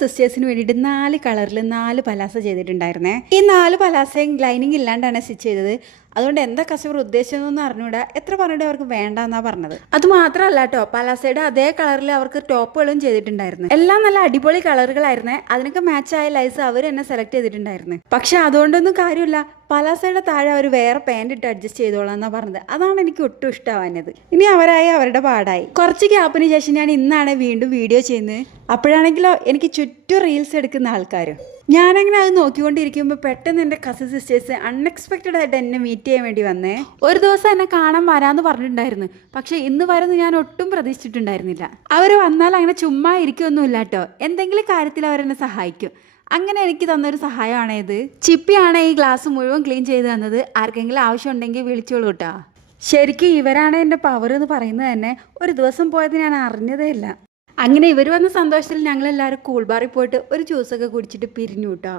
സിസ്റ്റേഴ്സിന് വേണ്ടിയിട്ട് 4 കളറിൽ 4 പലാസ ചെയ്തിട്ടുണ്ടായിരുന്നേ. ഈ 4 പലാസയും ലൈനിങ് ഇല്ലാണ്ടാണ് സ്റ്റിച്ച് ചെയ്തത്. അതുകൊണ്ട് എന്താ കസ്റ്റമർ ഉദ്ദേശിച്ചതെന്ന് അറിഞ്ഞൂടാ. എത്ര പറഞ്ഞിട്ട് അവർക്ക് വേണ്ടെന്നാ പറഞ്ഞത്. അത് മാത്രമല്ല കേട്ടോ, പലാസയുടെ അതേ കളറിൽ അവർക്ക് ടോപ്പുകളും ചെയ്തിട്ടുണ്ടായിരുന്നു. എല്ലാം നല്ല അടിപൊളി കളറുകളായിരുന്നേ. അതിനൊക്കെ മാച്ചായ ലൈസ് അവർ എന്നെ സെലക്ട് ചെയ്തിട്ടുണ്ടായിരുന്നു. പക്ഷെ അതുകൊണ്ടൊന്നും കാര്യമില്ല. പലാസയുടെ താഴെ അവർ വേറെ പാൻറ് ഇട്ട് അഡ്ജസ്റ്റ് ചെയ്തോളാം എന്നാ പറഞ്ഞത്. അതാണ് എനിക്ക് ഒട്ടും ഇഷ്ടമാവുന്നത്. ഇനി അവരായി അവരുടെ പാടായി. കുറച്ച് ഗ്യാപ്പിന് ശേഷം ഞാൻ ഇന്നാണ് വീണ്ടും വീഡിയോ ചെയ്യുന്നത്. അപ്പോഴാണെങ്കിലോ എനിക്ക് ചുറ്റും റീൽസ് എടുക്കുന്ന ആൾക്കാരും. ഞാനങ്ങനെ അത് നോക്കിക്കൊണ്ടിരിക്കുമ്പോൾ പെട്ടെന്ന് എൻ്റെ കസിൻ സിസ്റ്റേഴ്സ് അൺഎക്സ്പെക്റ്റഡ് ആയിട്ട് എന്നെ മീറ്റ് ചെയ്യാൻ വേണ്ടി വന്നേ. ഒരു ദിവസം എന്നെ കാണാൻ വരാമെന്ന് പറഞ്ഞിട്ടുണ്ടായിരുന്നു. പക്ഷേ ഇന്ന് വരുന്ന ഞാൻ ഒട്ടും പ്രതീക്ഷിച്ചിട്ടുണ്ടായിരുന്നില്ല. അവർ വന്നാൽ അങ്ങനെ ചുമ്മാ ഇരിക്കുകയൊന്നുമില്ല കേട്ടോ. എന്തെങ്കിലും കാര്യത്തിൽ അവരെന്നെ സഹായിക്കും. അങ്ങനെ എനിക്ക് തന്നൊരു സഹായമാണ് ഇത്. ചിപ്പിയാണ് ഈ ഗ്ലാസ് മുഴുവൻ ക്ലീൻ ചെയ്ത് തന്നത്. ആർക്കെങ്കിലും ആവശ്യമുണ്ടെങ്കിൽ വിളിച്ചോളൂ കേട്ടോ. ശരിക്കും ഇവരാണ് എൻ്റെ പവർ എന്ന് പറയുന്നത് തന്നെ. ഒരു ദിവസം പോയത് ഞാൻ അറിഞ്ഞതേ ഇല്ല. അങ്ങനെ ഇവർ വന്ന സന്തോഷത്തിൽ ഞങ്ങളെല്ലാവരും കൂൾ ബാറിൽ പോയിട്ട് ഒരു ജ്യൂസൊക്കെ കുടിച്ചിട്ട് പിരിഞ്ഞു കേട്ടോ.